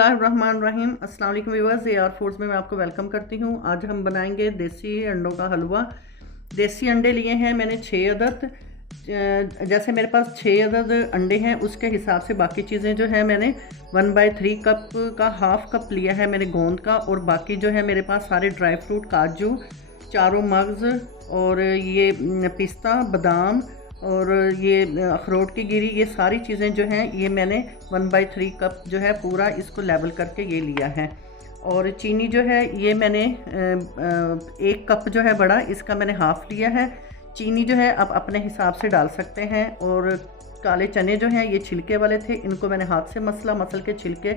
बिस्मिल्लाहिर्रहमानिर्रहीम। अस्सलाम वालेकुम व्यूअर्स, AR फूड्स में मैं आपको वेलकम करती हूँ। आज हम बनाएंगे देसी अंडों का हलवा। देसी अंडे लिए हैं मैंने 6 अदद। जैसे मेरे पास 6 अदद अंडे हैं उसके हिसाब से बाकी चीज़ें जो है मैंने 1/3 कप का हाफ कप लिया है मैंने गोंद का, और बाकी जो है मेरे पास सारे ड्राई फ्रूट, काजू, चारों मग्ज़ और ये पिस्ता, बादाम और ये अखरोट की गिरी, ये सारी चीज़ें जो हैं ये मैंने 1/3 कप जो है पूरा इसको लेवल करके ये लिया है। और चीनी जो है ये मैंने 1 कप जो है बड़ा, इसका मैंने हाफ़ लिया है। चीनी जो है आप अपने हिसाब से डाल सकते हैं। और काले चने जो हैं ये छिलके वाले थे, इनको मैंने हाथ से मसल के छिलके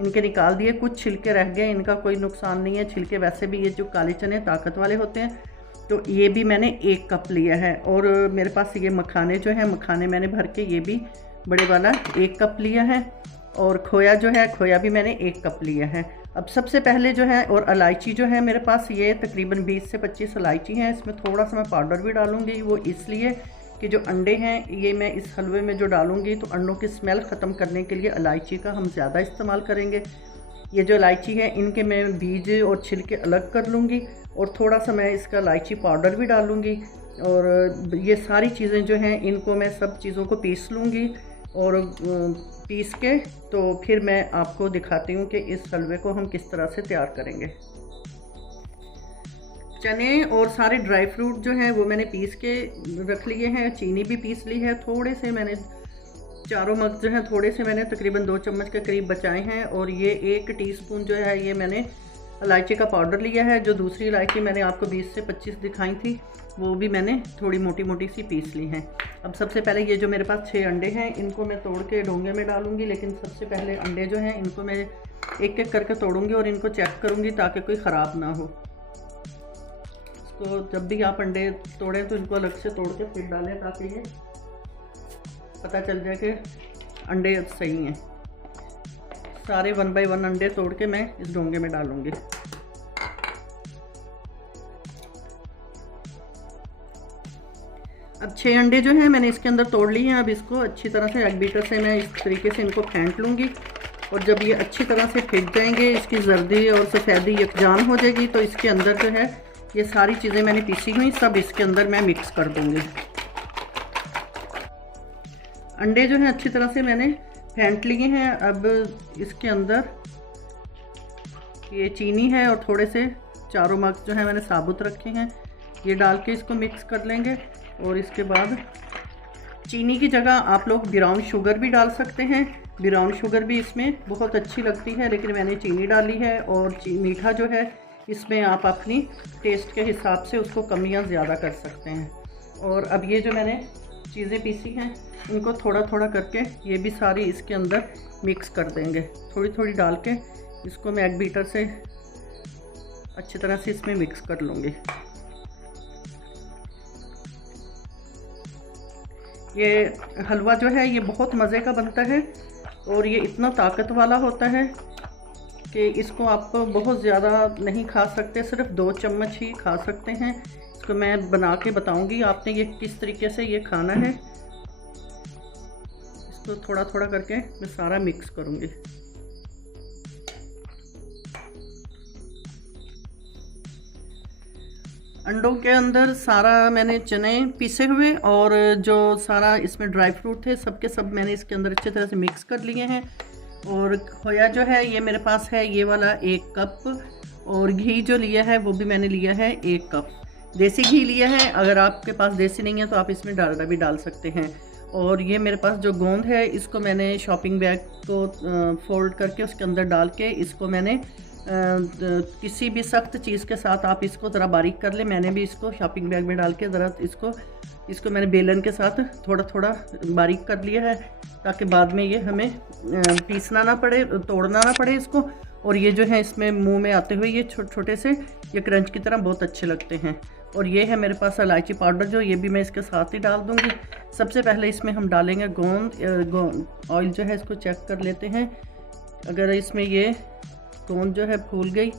इनके निकाल दिए। कुछ छिलके रह गए, इनका कोई नुकसान नहीं है। छिलके वैसे भी ये जो काले चने ताकत वाले होते हैं, तो ये भी मैंने 1 कप लिया है। और मेरे पास ये मखाने जो हैं, मखाने मैंने भर के ये भी बड़े वाला 1 कप लिया है। और खोया जो है, खोया भी मैंने 1 कप लिया है। अब सबसे पहले जो है, और इलायची जो है मेरे पास ये तकरीबन 20 से 25 इलायची हैं। इसमें थोड़ा सा मैं पाउडर भी डालूँगी, वो इसलिए कि जो अंडे हैं ये मैं इस हलवे में जो डालूँगी तो अंडों की स्मेल ख़त्म करने के लिए इलायची का हम ज़्यादा इस्तेमाल करेंगे। ये जो इलायची है इनके मैं बीज और छिलके अलग कर लूँगी, और थोड़ा सा मैं इसका इलायची पाउडर भी डालूँगी। और ये सारी चीज़ें जो हैं इनको मैं सब चीज़ों को पीस लूँगी, और पीस के तो फिर मैं आपको दिखाती हूँ कि इस हलवे को हम किस तरह से तैयार करेंगे। चने और सारे ड्राई फ्रूट जो हैं वो मैंने पीस के रख लिए हैं। चीनी भी पीस ली है। थोड़े से मैंने चारों मग जो हैं थोड़े से मैंने तकरीबन 2 चम्मच के करीब बचाए हैं। और ये 1 टीस्पून जो है ये मैंने इलायची का पाउडर लिया है। जो दूसरी इलायची मैंने आपको 20 से 25 दिखाई थी वो भी मैंने थोड़ी मोटी मोटी सी पीस ली हैं। अब सबसे पहले ये जो मेरे पास 6 अंडे हैं इनको मैं तोड़ के डोंगे में डालूंगी, लेकिन सबसे पहले अंडे जो हैं इनको मैं एक एक करके तोड़ूंगी और इनको चेक करूंगी ताकि कोई ख़राब ना हो। इसको जब भी आप अंडे तोड़ें तो इनको अलग से तोड़ के फिर डालें ताकि ये पता चल जाए कि अंडे सही हैं। सारे 1 बाय 1 अंडे तोड़ के मैं इस डोंगे में डालूंगी। अब 6 अंडे जो हैं मैंने इसके अंदर तोड़ लिए हैं। अब इसको अच्छी तरह से एग बीटर से मैं इस तरीके से इनको फेंट लूँगी, और जब ये अच्छी तरह से फेंट जाएंगे, इसकी जर्दी और सफ़ेदी यकजान हो जाएगी, तो इसके अंदर जो है ये सारी चीज़ें मैंने पीसी हुई सब इसके अंदर मैं मिक्स कर दूँगी। अंडे जो हैं अच्छी तरह से मैंने फेंट लिए हैं। अब इसके अंदर ये चीनी है और थोड़े से चारों मग्ज़ जो है मैंने साबुत रखे हैं, ये डाल के इसको मिक्स कर लेंगे। और इसके बाद चीनी की जगह आप लोग ब्राउन शुगर भी डाल सकते हैं। ब्राउन शुगर भी इसमें बहुत अच्छी लगती है, लेकिन मैंने चीनी डाली है। और मीठा जो है इसमें आप अपनी टेस्ट के हिसाब से उसको कम या ज़्यादा कर सकते हैं। और अब ये जो मैंने चीज़ें पीसी हैं इनको थोड़ा थोड़ा करके ये भी सारी इसके अंदर मिक्स कर देंगे। थोड़ी थोड़ी डाल के इसको मैं एग बीटर से अच्छी तरह से इसमें मिक्स कर लूँगी। ये हलवा जो है ये बहुत मज़े का बनता है, और ये इतना ताकत वाला होता है कि इसको आप बहुत ज़्यादा नहीं खा सकते, सिर्फ 2 चम्मच ही खा सकते हैं। इसको मैं बना के बताऊंगी आपने ये किस तरीके से ये खाना है। इसको थोड़ा थोड़ा करके मैं सारा मिक्स करूंगी। अंडों के अंदर सारा मैंने चने पीसे हुए और जो सारा इसमें ड्राई फ्रूट थे सब के सब मैंने इसके अंदर अच्छी तरह से मिक्स कर लिए हैं। और खोया जो है ये मेरे पास है ये वाला 1 कप, और घी जो लिया है वो भी मैंने लिया है 1 कप। देसी घी लिया है, अगर आपके पास देसी नहीं है तो आप इसमें डालडा भी डाल सकते हैं। और ये मेरे पास जो गोंद है इसको मैंने शॉपिंग बैग को फोल्ड करके उसके अंदर डाल के इसको मैंने किसी भी सख्त चीज़ के साथ आप इसको ज़रा बारीक कर ले। मैंने भी इसको शॉपिंग बैग में डाल के ज़रा इसको मैंने बेलन के साथ थोड़ा थोड़ा बारीक कर लिया है, ताकि बाद में ये हमें पीसना ना पड़े, तोड़ना ना पड़े इसको। और ये जो है इसमें मुंह में आते हुए ये छोटे छोटे से ये क्रंच की तरह बहुत अच्छे लगते हैं। और ये है मेरे पास इलायची पाउडर, जो ये भी मैं इसके साथ ही डाल दूँगी। सबसे पहले इसमें हम डालेंगे गोंद ऑयल जो है, इसको चेक कर लेते हैं। अगर इसमें ये गोंद जो है फूल गई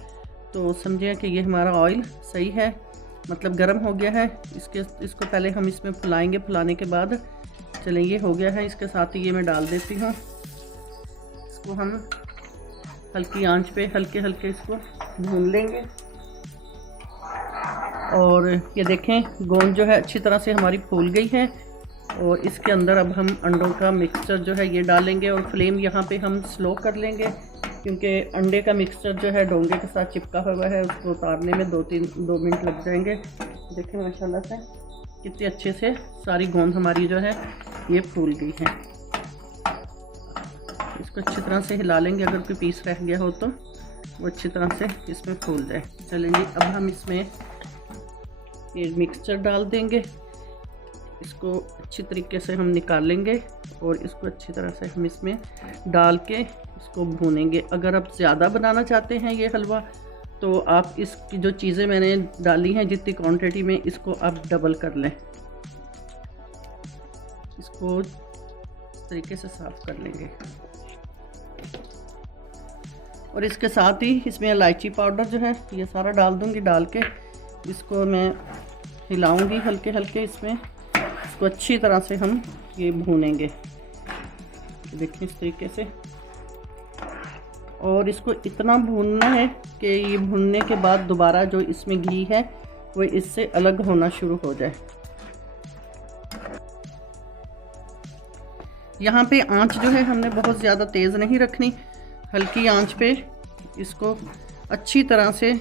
तो समझें कि ये हमारा ऑयल सही है, मतलब गर्म हो गया है। इसको पहले हम इसमें फुलाएंगे, फुलाने के बाद चलें ये हो गया है। इसके साथ ही ये मैं डाल देती हूँ। इसको हम हल्की आंच पे हल्के हल्के इसको भून लेंगे। और ये देखें गोंद जो है अच्छी तरह से हमारी फूल गई है। और इसके अंदर अब हम अंडों का मिक्सचर जो है ये डालेंगे और फ्लेम यहाँ पे हम स्लो कर लेंगे, क्योंकि अंडे का मिक्सचर जो है डोंगे के साथ चिपका हुआ है, उसको उतारने में 2 मिनट लग जाएंगे। देखें माशाल्लाह से कितने अच्छे से सारी गोंद हमारी जो है ये फूल गई है। इसको अच्छी तरह से हिला लेंगे, अगर कोई पीस रह गया हो तो वो अच्छी तरह से इसमें फूल जाए। चलें जी, अब हम इसमें ये मिक्सचर डाल देंगे। इसको अच्छी तरीके से हम निकालेंगे और इसको अच्छी तरह से हम इसमें डाल के इसको भूनेंगे। अगर आप ज़्यादा बनाना चाहते हैं ये हलवा तो आप इसकी जो चीज़ें मैंने डाली हैं जितनी क्वांटिटी में, इसको आप डबल कर लें। इसको इस तरीके से साफ़ कर लेंगे और इसके साथ ही इसमें इलायची पाउडर जो है ये सारा डाल दूँगी। डाल के इसको मैं हिलाऊंगी हल्के हल्के, इसमें इसको अच्छी तरह से हम ये भूनेंगे। देखिए इस तरीके से, और इसको इतना भूनना है कि ये भूनने के बाद दोबारा जो इसमें घी है वो इससे अलग होना शुरू हो जाए। यहाँ पे आंच जो है हमने बहुत ज़्यादा तेज़ नहीं रखनी, हल्की आंच पे इसको अच्छी तरह से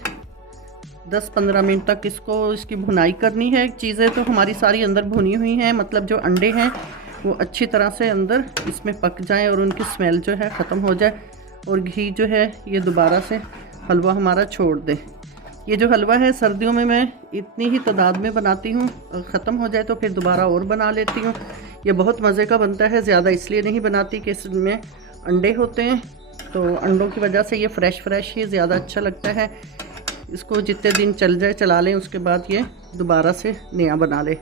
10-15 मिनट तक इसकी भुनाई करनी है। चीज़ें तो हमारी सारी अंदर भुनी हुई हैं, मतलब जो अंडे हैं वो अच्छी तरह से अंदर इसमें पक जाएं और उनकी स्मेल जो है ख़त्म हो जाए और घी जो है ये दोबारा से हलवा हमारा छोड़ दे। ये जो हलवा है सर्दियों में मैं इतनी ही तादाद में बनाती हूँ, ख़त्म हो जाए तो फिर दोबारा और बना लेती हूँ। ये बहुत मज़े का बनता है, ज़्यादा इसलिए नहीं बनाती कि इसमें अंडे होते हैं, तो अंडों की वजह से ये फ्रेश ही ज़्यादा अच्छा लगता है। इसको जितने दिन चल जाए चला लें, उसके बाद ये दोबारा से नया बना लें।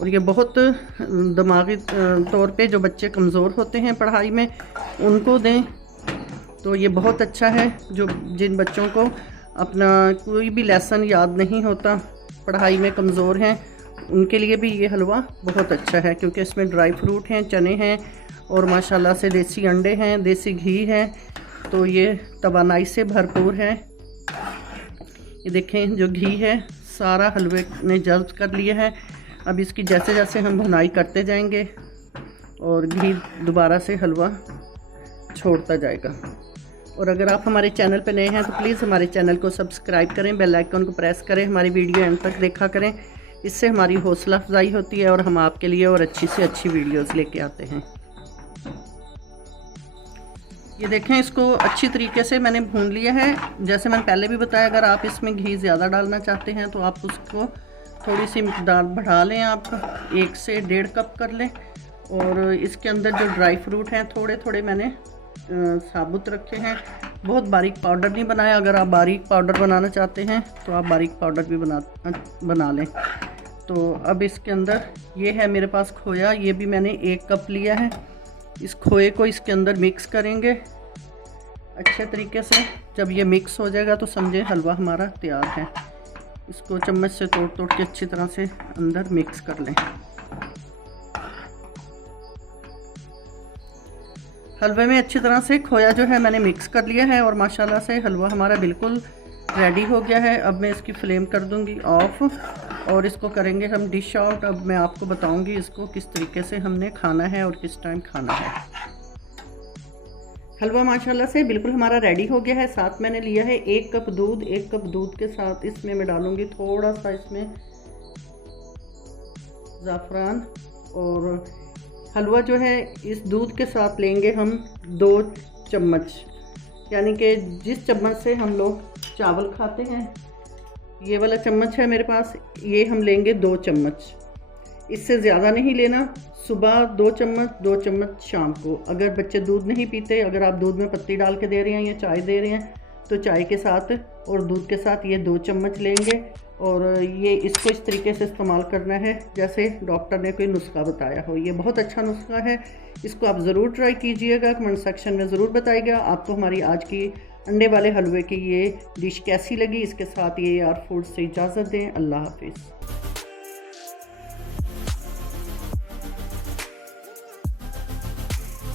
और ये बहुत दिमागी तौर पे जो बच्चे कमज़ोर होते हैं पढ़ाई में उनको दें तो ये बहुत अच्छा है। जो जिन बच्चों को अपना कोई भी लेसन याद नहीं होता, पढ़ाई में कमज़ोर हैं, उनके लिए भी ये हलवा बहुत अच्छा है, क्योंकि इसमें ड्राई फ्रूट हैं, चने हैं और माशाल्लाह से देसी अंडे हैं, देसी घी है, तो ये तवानाई से भरपूर है। ये देखें जो घी है सारा हलवे ने जज़्ब कर लिया है। अब इसकी जैसे जैसे हम भुनाई करते जाएंगे और घी दोबारा से हलवा छोड़ता जाएगा। और अगर आप हमारे चैनल पर नए हैं तो प्लीज़ हमारे चैनल को सब्सक्राइब करें, बेल आइकन को प्रेस करें, हमारी वीडियो एंड तक देखा करें। इससे हमारी हौसला अफजाई होती है और हम आपके लिए और अच्छी से अच्छी वीडियोस लेके आते हैं। ये देखें इसको अच्छी तरीके से मैंने भून लिया है। जैसे मैंने पहले भी बताया, अगर आप इसमें घी ज़्यादा डालना चाहते हैं तो आप उसको थोड़ी सी मिकदार बढ़ा लें, आप 1 से 1.5 कप कर लें। और इसके अंदर जो ड्राई फ्रूट हैं थोड़े थोड़े मैंने साबुत रखे हैं, बहुत बारीक पाउडर नहीं बनाया। अगर आप बारीक पाउडर बनाना चाहते हैं तो आप बारीक पाउडर भी बना लें। तो अब इसके अंदर ये है मेरे पास खोया, ये भी मैंने 1 कप लिया है। इस खोए को इसके अंदर मिक्स करेंगे अच्छे तरीके से। जब ये मिक्स हो जाएगा तो समझे हलवा हमारा तैयार है। इसको चम्मच से तोड़ तोड़ के अच्छी तरह से अंदर मिक्स कर लें। हलवे में अच्छी तरह से खोया जो है मैंने मिक्स कर लिया है और माशाल्लाह से हलवा हमारा बिल्कुल रेडी हो गया है। अब मैं इसकी फ्लेम कर दूंगी ऑफ और इसको करेंगे हम डिश आउट। अब मैं आपको बताऊंगी इसको किस तरीके से हमने खाना है और किस टाइम खाना है। हलवा माशाल्लाह से बिल्कुल हमारा रेडी हो गया है। साथ मैंने लिया है 1 कप दूध। 1 कप दूध के साथ इसमें मैं डालूंगी थोड़ा सा इसमें ज़ाफ़रान। और हलवा जो है इस दूध के साथ लेंगे हम 2 चम्मच, यानी कि जिस चम्मच से हम लोग चावल खाते हैं, ये वाला चम्मच है मेरे पास, ये हम लेंगे 2 चम्मच। इससे ज़्यादा नहीं लेना। सुबह 2 चम्मच, 2 चम्मच शाम को। अगर बच्चे दूध नहीं पीते, अगर आप दूध में पत्ती डाल के दे रहे हैं या चाय दे रहे हैं तो चाय के साथ और दूध के साथ ये 2 चम्मच लेंगे। और ये इसको इस तरीके से इस्तेमाल करना है जैसे डॉक्टर ने कोई नुस्खा बताया हो। ये बहुत अच्छा नुस्खा है, इसको आप ज़रूर ट्राई कीजिएगा। कमेंट सेक्शन में ज़रूर बताइएगा आपको हमारी आज की अंडे वाले हलवे की ये डिश कैसी लगी। इसके साथ ये यार फूड से इजाज़त दें। अल्लाह हाफिज़।